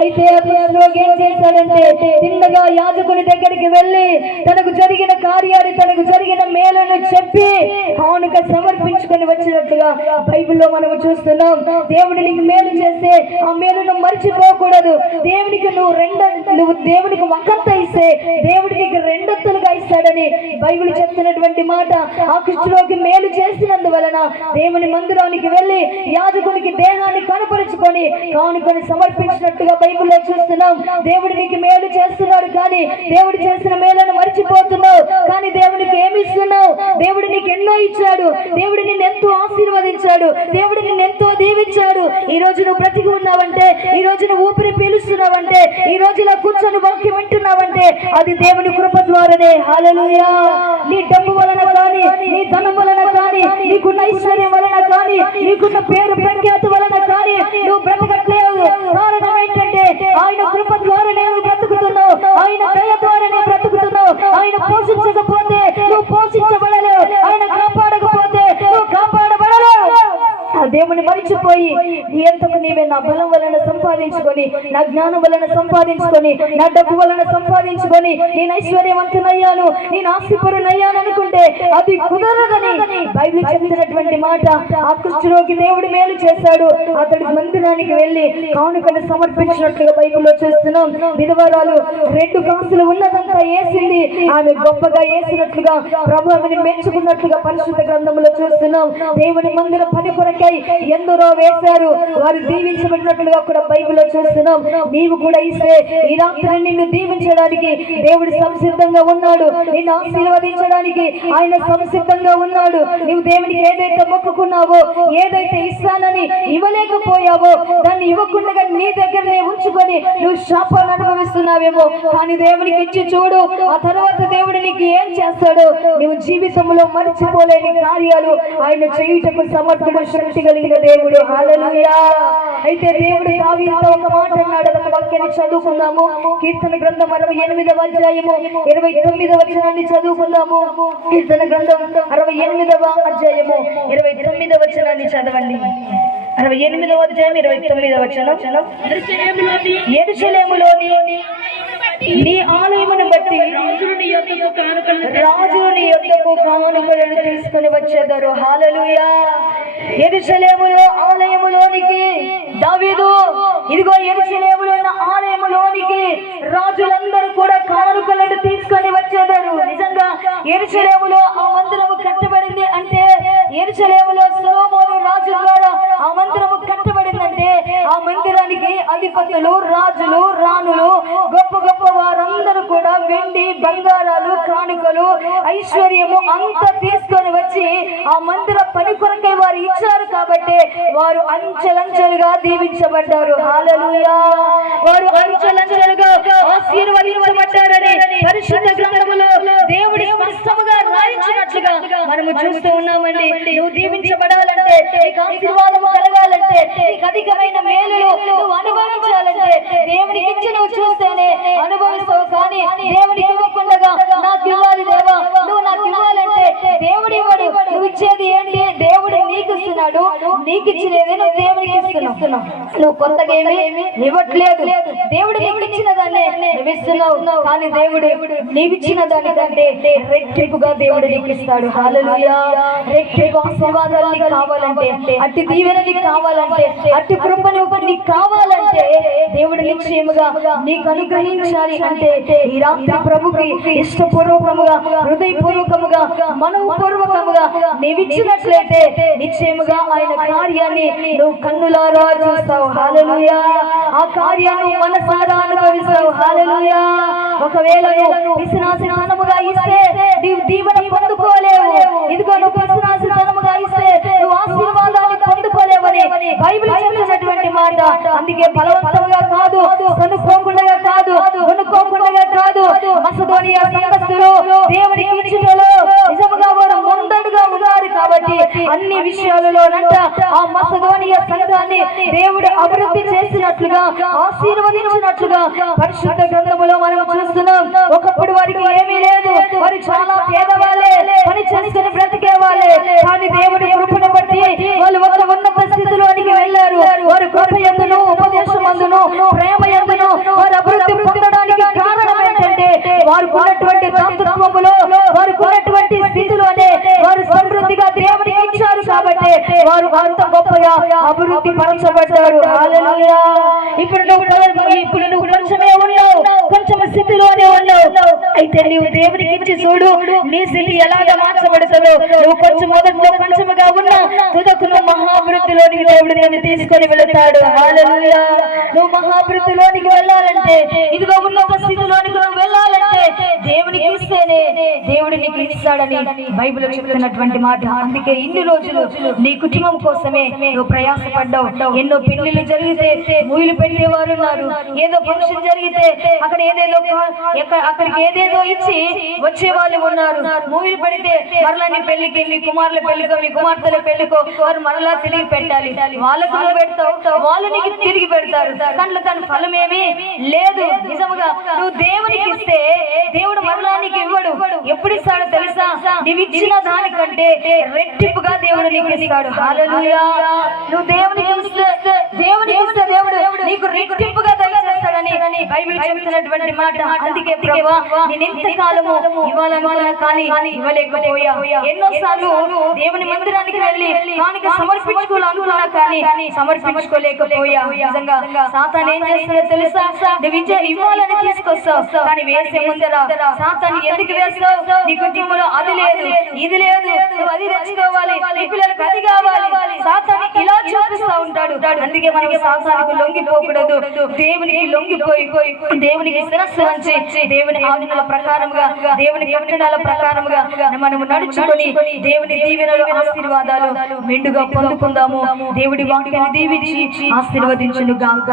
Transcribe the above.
అయితే ఏం చేశాడంటే చిన్నగా యాజకుని దగ్గరికి వెళ్ళి తనకు జరిగిన కార్యాలు, తనకు జరిగిన మేలను చెప్పి కానుక సమర్పించుకొని వచ్చినట్లుగా బైబిల్లో మనము చూస్తున్నాం. దేవుడు నీకు మేలు చేస్తే ఆ మేలును మర్చిపోకూడదు. దేవునికి నువ్వు దేవునికి ఒకంత ఇస్తే దేవుడు నీకు రెండొత్తులుగా ఇస్తాడని బైబిల్ చెప్తున్నటువంటి మాట. ఆ కృష్ణులోకి మేలు చేసినందువలన దేవుని మందిరానికి వెళ్ళి యాజకునికి దేహాన్ని కనపరుచుకొని కానుకొని సమర్పించినట్టుగా బైబిల్లో చూస్తున్నాం. దేవుడు నీకు మేలు చేస్తున్నాడు, కానీ దేవుడు చేసిన మేలను మర్చిపోతున్నావు. కానీ దేవునికి ఏమి ఇస్తున్నావు? దేవుడు నీకు ఎన్నో ఇచ్చాడు. దేవుడు నిన్ను ఎంతో ఆశీర్వదించాడు. దేవుడు నిన్ను ఎంతో దీవించాడు. ఈ రోజు నువ్వు బ్రతికి ఉన్నావంటే, ఈ రోజు నువ్వు ఊపిరి పీలుస్తున్నావంటే, ఈ రోజు ఇలా కూర్చొని వాక్యం వింటున్నావంటే అది దేవుని కృప ద్వారానే. హల్లెలూయా. నీ డబ్బు వలన కానీ, నీ ధనం వలన కానీ, నీకున్న ఐశ్వర్యం వలన కానీ, నీకున్న పేరు ప్రఖ్యాత వలన కానీ నువ్వు బ్రతకట్లేదు. కారణం ఏంటంటే ఆయన కృప ద్వారానే నువ్వు బ్రతుకుతున్నావు. ఆయన దయ ద్వారానే బ్రతుకుతున్నావు. ఆయన పోషించకపోతే నువ్వు పోషించబడలేవు. ఆయన కాపాడకపోతే నువ్వు కాపాడబడలేవు. ఆ దేవుని మరిచిపోయి ఎంతకు నీవే నా బలం వలన సంపాదించుకొని, నా జ్ఞానం వలన సంపాదించుకొని, నా డబ్బు వలన సంపాదించుకొని నేను ఐశ్వర్యవంతునయ్యాను, నేను ఆస్తిపరునయ్యాను అనుకుంటే అది కుదరదని బైబిల్ చెప్తున్నటువంటి మాట. ఆ కుష్ఠరోగి దేవుడు మేలు చేశాడు. అతడి మందిరానికి వెళ్ళి కానుకను సమర్పించినట్లుగా బైబిల్లో చూస్తున్నాం. విధవరాలు 2 కాసులు ఉన్నదంతా వేసింది. ఆమె గొప్పగా వేసినట్లుగా ప్రభు ఆమెను మెచ్చుకున్నట్లుగా పరిశుద్ధ గ్రంథంలో చూస్తున్నాం. దేవుని మందిర పని కొరకై ఎందరో వేశారు, వారు దీవించబడినట్లుగా కూడా బైబిల్లో చూస్తున్నాం. నీవు కూడా ఇస్తే ఈ రాత్రి నిన్ను దీవించడానికి దేవుడు సంసిద్ధంగా ఉన్నాడు. నిన్ను ఆశీర్వదించడానికి ఆయన సంసిద్ధంగా ఉన్నాడు. నీవు దేవునికి ఏదైతే మొక్కుకున్నావో, ఏదైతే ఇస్తానని ఇవ్వలేకపోయావో, దాన్ని ఇవ్వకుండా నీ దగ్గరనే ఉంచుకొని నువ్వు శాపాన్ని అనుభవిస్తున్నావేమో. కానీ దేవునికి ఇచ్చి చూడు, ఆ తర్వాత దేవుడు నీకు ఏం చేస్తాడో. నువ్వు జీవితంలో మర్చిపోలేని కార్యాలు ఆయన చేయుటకు సమర్థుడు, శక్తి కలిగిన దేవుడు. హల్లెలూయా. అయితే దేవుడు దావీదుతో ఒక మాట అన్నాడు. ఒక వాక్యాన్ని చదువుకుందాము. కీర్తన గ్రంథం 68వ అధ్యాయము 29వ వచనాన్ని చదువుకుందాము. కీర్తన గ్రంథం 68వ అధ్యాయము 29వ వచనాన్ని చదవండి. 68వ అధ్యాయం 29వ వచనం. యెరూషలేములోని నీ ఆలయమును బట్టి రాజులు నీ యొద్దకు కానుకలను తీసుకుని వచ్చేదారు. హల్లెలూయా. యెరూషలేములో ఆలయములోనికి దావీదు, ఇదిగో యెరూషలేములో ఉన్న ఆలయములోనికి రాజులందరూ కూడా కానుకలను తీసుకొని వచ్చేదారు. నిజంగా యెరూషలేములో ఆ మందిరము కట్టబడింది అంటే, యెరూషలేములో సొలొమోను రాజు ద్వారా ఆ మందిరము కట్టబడిందంటే, ఆ మందిరానికి అధిపతులు, రాజులు, రాణులు, గొప్ప గొప్ప వారందరూ కూడా వెండి, బంగారాలు, కానుకలు, ఐశ్వర్యము అంతా తీసుకొని వచ్చి ఆ మందిర పని కొరకై వారు ఇచ్చారు. కాబట్టి వారు అంచెలంచెలుగా దీవించబడ్డారు. హల్లెలూయా. వారు అంచెలంచెలుగా ఆశీర్వదించబడ్డారని పరిశుద్ధ గ్రంథములో దేవుడి స్పష్టంగా రాయించినట్లుగా మనము చూస్తూ ఉన్నామండి. నువ్వు దీవించబడాలంటే, నీకు ఆశీర్వాదము కలగాలంటే, నీకు అధికమైన మేలులు నువ్వు అనుభవించాలంటే దేవునికి ఇచ్చి నువ్వు చూస్తేనే అనుభవిస్తావు. కానీ దేవుడికి ఇవ్వకుండా నాకు ఇవ్వాలి దేవా, నువ్వు నాకు ఇవ్వాలంటే దేవుడు ఇవ్వడు. నువ్వు ఇచ్చేది ఏంటి? దేవుడు నీకు ఇస్తున్నాడు. నీకు ఇచ్చినది నువ్వు దేవుడికి ఇస్తున్నావు. నువ్వు కొత్తగా ఏమి ఇవ్వట్లేదు. దేవుడు నీకు ఇచ్చిన దాన్ని నువ్వు ఇస్తున్నావు. కానీ దేవుడు నీకు ఇచ్చిన దానికంటే రెట్టింపుగా దేవుడు నీకు ఇస్తాడు. హల్లెలూయా. రెట్టింపు ఆశీర్వాదాలు నీకు కావాలంటే, అట్టి దీవెన నీకు కావాలంటే, అట్టి కృప నీకు కావాలంటే దేవుడు నిశ్చయముగా నీకు అనుగ్రహించాలి. అంటే ఈ రాత్రి ప్రభుకి ఇష్టపూర్వకముగా, హృదయపూర్వకముగా, మనోపూర్వకముగా నీవిచ్చినట్లయితే నిశ్చయముగా ఆయన కార్యాన్ని నువ్వు కన్నులారా చూస్తావు. హల్లెలూయా. ఆ కార్యాన్ని మనసారా అనుభవిస్తావు. హల్లెలూయా. ఒకవేళ నువ్వు పిశాచితనముగా ఇస్తే నీవు దీవెన పొందుకోలేవు. ఇదిగో నువ్వు పిశాచితనముగా ఇస్తే నువ్వు ఆశీర్వాదాన్ని పొందుకోలేవని బైబిల్ చెప్తున్నటువంటి మాట. అందుకే బలవంతంగా కాదు, కొనుక్కోకుండా కాదు, మసదోనియా సంఘస్థులు దేవునికి ఇచ్చుటలో నిజముగా వారు ముందడుగా ఉన్నారు. కాబట్టి అన్ని విషయాలలోనంట ఆ మసదోనియా సంఘాన్ని దేవుడు అభివృద్ధి చేసినట్లుగా, ఆశీర్వదించినట్లుగా పరిశుద్ధ గ్రంథములో మనం చూస్తున్నాం. ఒకప్పుడు వారికి ఏమీ లేదు, వారు చాలా పేదవాళ్ళే, పని చేసుకుని బ్రతికే వాళ్ళే. కానీ దేవుడి కృపను బట్టి వాళ్ళు ఒక ఉన్నత స్థితిలోనికి వెళ్ళారు. వారు కృప యందును, ఉపదేశమందును, ప్రేమ యందును అభివృద్ధి పరచబడ్డారు. హల్లెలూయా. ఇప్పుడు నువ్వు కొంచెమే ఉన్నావు, కొంచెం స్థితిలోనే ఉన్నావు. అయితే నీవు దేవునికి ఇచ్చి చూడు, నీ స్థితి ఎలాగ మార్చబడుతుందో. నువ్వు కొంచెం మొదట్లో కొంచెముగా ఉన్నా, తుదకు నువ్వు మహాభివృద్ధిలోనికి దేవుడు నిన్ను తీసుకొని వెళతాడు. హల్లెలూయా. నువ్వు మహాభివృద్ధిలోనికి వెళ్ళాలంటే, ఇదిగో ఉన్నత స్థితిలోనికి నువ్వు వెళ్ళాలంటే దేవునికి ఇస్తేనే దేవుడు నీకు ఇస్తాడని బైబిల్ చెప్తున్నటువంటి మాట. అందుకే ఇన్ని రోజులు నీ కుటుంబం కోసమే నువ్వు ప్రయాసపడ్డావు. ఎన్నో పెళ్లిళ్ళు జరిగితే మూయిలు పెట్టేవారు ఉన్నారు. ఏదో ఫంక్షన్ జరిగితే అక్కడికి ఏదేదో ఇచ్చి వచ్చే వాళ్ళు ఉన్నారు. మూయిలు పెడితే మరలా నీ పెళ్లికి, నీ కుమారుల పెళ్లికో, మీ కుమార్తెల పెళ్లికో వారు మరలా తిరిగి పెట్టాలి. వాళ్ళకు నువ్వు పెడతావు, వాళ్ళు నీకు తిరిగి పెడతారు. కానీ దాని ఫలం ఏమీ లేదు. నిజముగా నువ్వు దేవునికి ఇస్తే దేవుడు మరలా నీకు ఇవ్వడు. ఎప్పుడు ఇస్తాడో తెలుసా? నీవు ఇచ్చిన దానికంటే రెట్టింపుగా దేవుడు నీకు ఇస్తాడు. హల్లెలూయా. నువ్వు దేవునికి ఇస్తే దేవుడు నీకు రెట్టింపుగా దయచేస్తాడని బైబిల్ చెప్తున్నటువంటి మాట. అందుకే ప్రభువా, నేను ఎంతకాలము ఇవ్వాలనుకున్నా కానీ ఇవ్వలేకపోయా. ఎన్నోసార్లు దేవుని మందిరానికి వెళ్ళి కానుక సమర్పించుకోవాలనుకున్నా కానీ సమర్పించుకోలేకపోయా. నిజంగా సాతాను ఏం చేస్తాడో తెలుసా? నువ్వు ఇవ్వాలని తీసుకొస్తావు, కానీ వేసే ముందర సాతాను ఎందుకు వేస్తావు? నీ కుటుంబంలో అది లేదు, ఇది లేదు, నువ్వు అది తెచ్చుకోవాలి, నీ పిల్లలకు అది కావాలి. సాతాను ఇలా చూపిస్తా ఉంటాడు. అందుకే మనం సాతానుకు లొంగిపోకూడదు. దేవునికి లొంగిపోయి దేవునికి శిరస్సు వంచి దేవుని ఆజ్ఞల ప్రకారముగా, దేవుని కట్టడాల ప్రకారముగా మనము నడుచుకొని దేవుని దీవెనలు, ఆశీర్వాదాలు మెండుగా పొందుకుందాము. దేవుడి వాక్యాన్ని దీవించి ఆశీర్వదించును గాక.